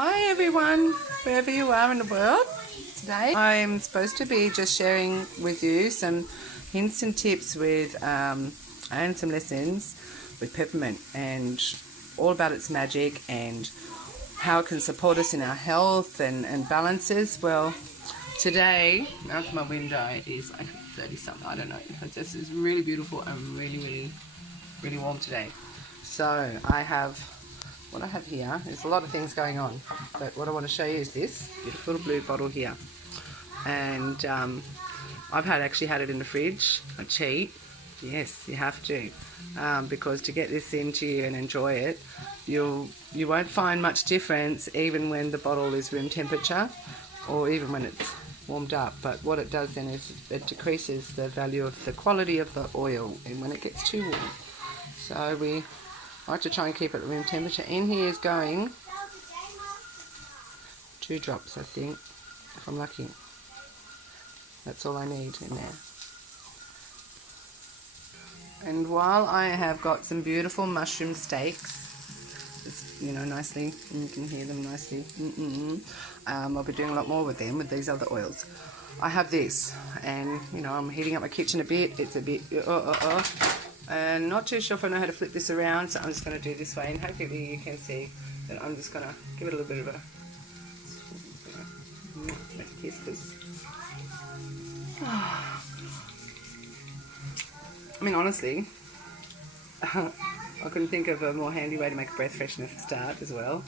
Hi everyone, wherever you are in the world. Today I'm supposed to be just sharing with you some hints and tips with and some lessons with peppermint and all about its magic and how it can support us in our health and balances. Well, today out my window is like 30 something, I don't know. It just is really beautiful and really warm today. So what I have here is a lot of things going on, but what I want to show you is this beautiful little blue bottle here. And I've actually had it in the fridge. I cheat. Yes, you have to, because to get this into you and enjoy it, you won't find much difference even when the bottle is room temperature or even when it's warmed up. But what it does then is it decreases the value of the quality of the oil and when it gets too warm. So we like to try and keep it at room temperature. In here is going 2 drops, I think, if I'm lucky. That's all I need in there. And while I have got some beautiful mushroom steaks, just, nicely, and you can hear them nicely. I'll be doing a lot more with them with these other oils. I have this, and I'm heating up my kitchen a bit. It's a bit and not too sure if I know how to flip this around, so I'm just going to do it this way, and hopefully you can see that I'm just going to give it a little bit of a kiss, because I mean, honestly, I couldn't think of a more handy way to make a breath freshener start as well.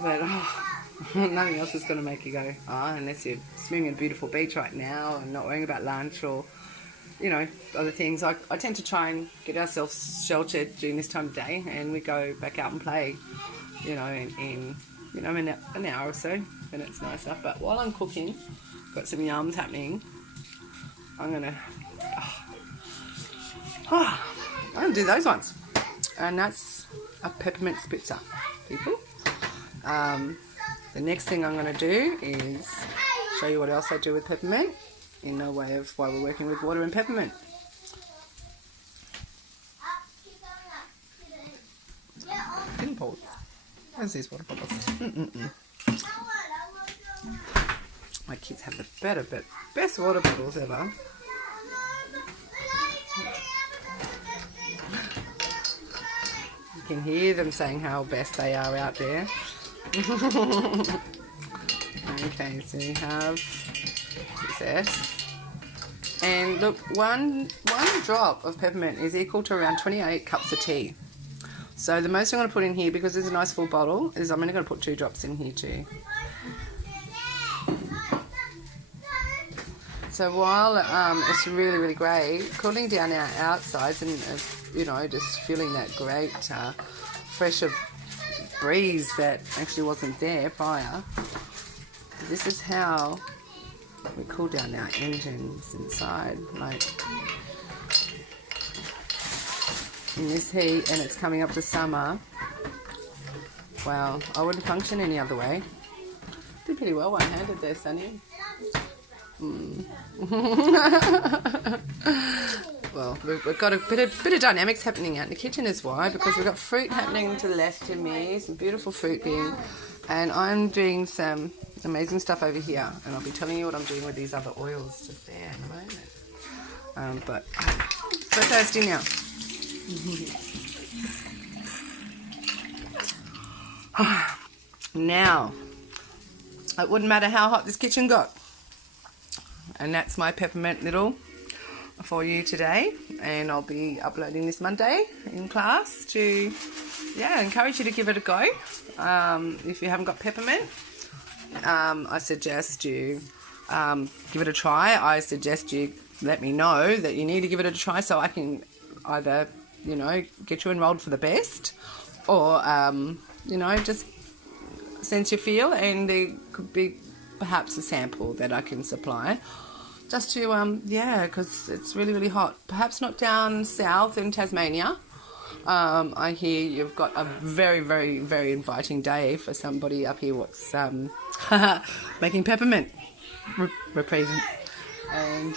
But nothing else is going to make you go, unless you're swimming at a beautiful beach right now and not worrying about lunch or other things. I tend to try and get ourselves sheltered during this time of day, and we go back out and play, in an hour or so, and it's nice enough. But while I'm cooking, got some yums happening. I'm gonna do those ones, and that's a peppermint spritzer, people. The next thing I'm gonna do is show you what else I do with peppermint, in the way of why we're working with water and peppermint. Didn't pause. Where's these water bottles? My kids have the best water bottles ever. You can hear them saying how best they are out there. Okay, so you have this, and look, one drop of peppermint is equal to around 28 cups of tea. So the most I'm going to put in here, because it's a nice full bottle, is I'm only going to put 2 drops in here too. So while it's really great, cooling down our outsides and just feeling that great fresh breeze that actually wasn't there prior, this is how we cool down our engines inside, like in this heat, and it's coming up to summer. Wow, I wouldn't function any other way. Did pretty well one-handed there, Sonny. Well, we've got a bit of dynamics happening out in the kitchen is why, because we've got fruit happening to the left of me, some beautiful fruit being, and I'm doing some amazing stuff over here, and I'll be telling you what I'm doing with these other oils just there in a moment. But so thirsty now. Now, it wouldn't matter how hot this kitchen got, and that's my peppermint little for you today, and I'll be uploading this Monday in class to encourage you to give it a go. If you haven't got peppermint, I suggest you give it a try. I suggest you let me know that you need to give it a try, so I can either get you enrolled for the best, or just sense you feel, and there could be perhaps a sample that I can supply, just to because it's really hot. Perhaps not down south in Tasmania. I hear you've got a very inviting day for somebody up here what's making peppermint represent. And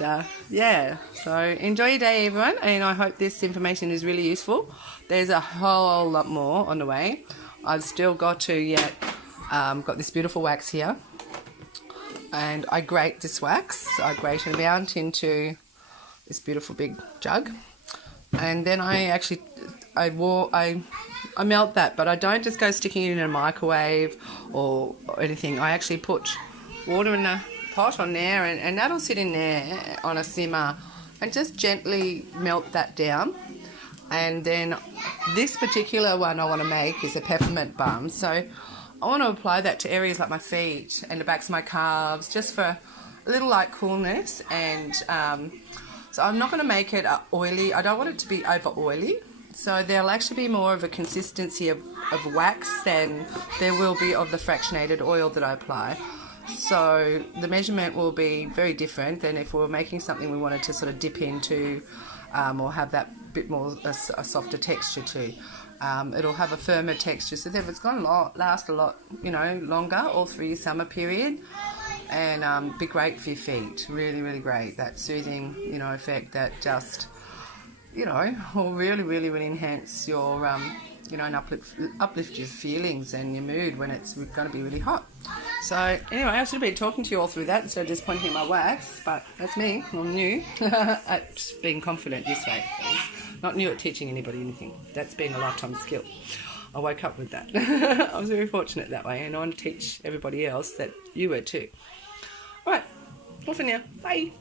so enjoy your day, everyone, and I hope this information is really useful. There's a whole lot more on the way. I've still got to Got this beautiful wax here, and I grate this wax. I grate an amount into this beautiful big jug, and then I melt that, but I don't just go sticking it in a microwave or anything. I actually put water in a pot on there, and that'll sit in there on a simmer and just gently melt that down. And then this particular one I want to make is a peppermint balm. So I want to apply that to areas like my feet and the backs of my calves, just for a little light coolness. And so I'm not going to make it oily. I don't want it to be over oily. So there'll actually be more of a consistency of wax than there will be of the fractionated oil that I apply. So the measurement will be very different than if we were making something we wanted to sort of dip into, or have that bit more a softer texture to. It'll have a firmer texture, so therefore it's going to last a lot, longer, all through your summer period, and be great for your feet. Really, really great. That soothing, effect that just, will really, really, really enhance your, and uplift your feelings and your mood when it's going to be really hot. So anyway, I should have been talking to you all through that instead of just pointing at my wax, but that's me. I'm new at being confident this way. Not new at teaching anybody anything. That's been a lifetime skill. I woke up with that. I was very fortunate that way, and I want to teach everybody else that you were too. All right, off for now. Bye.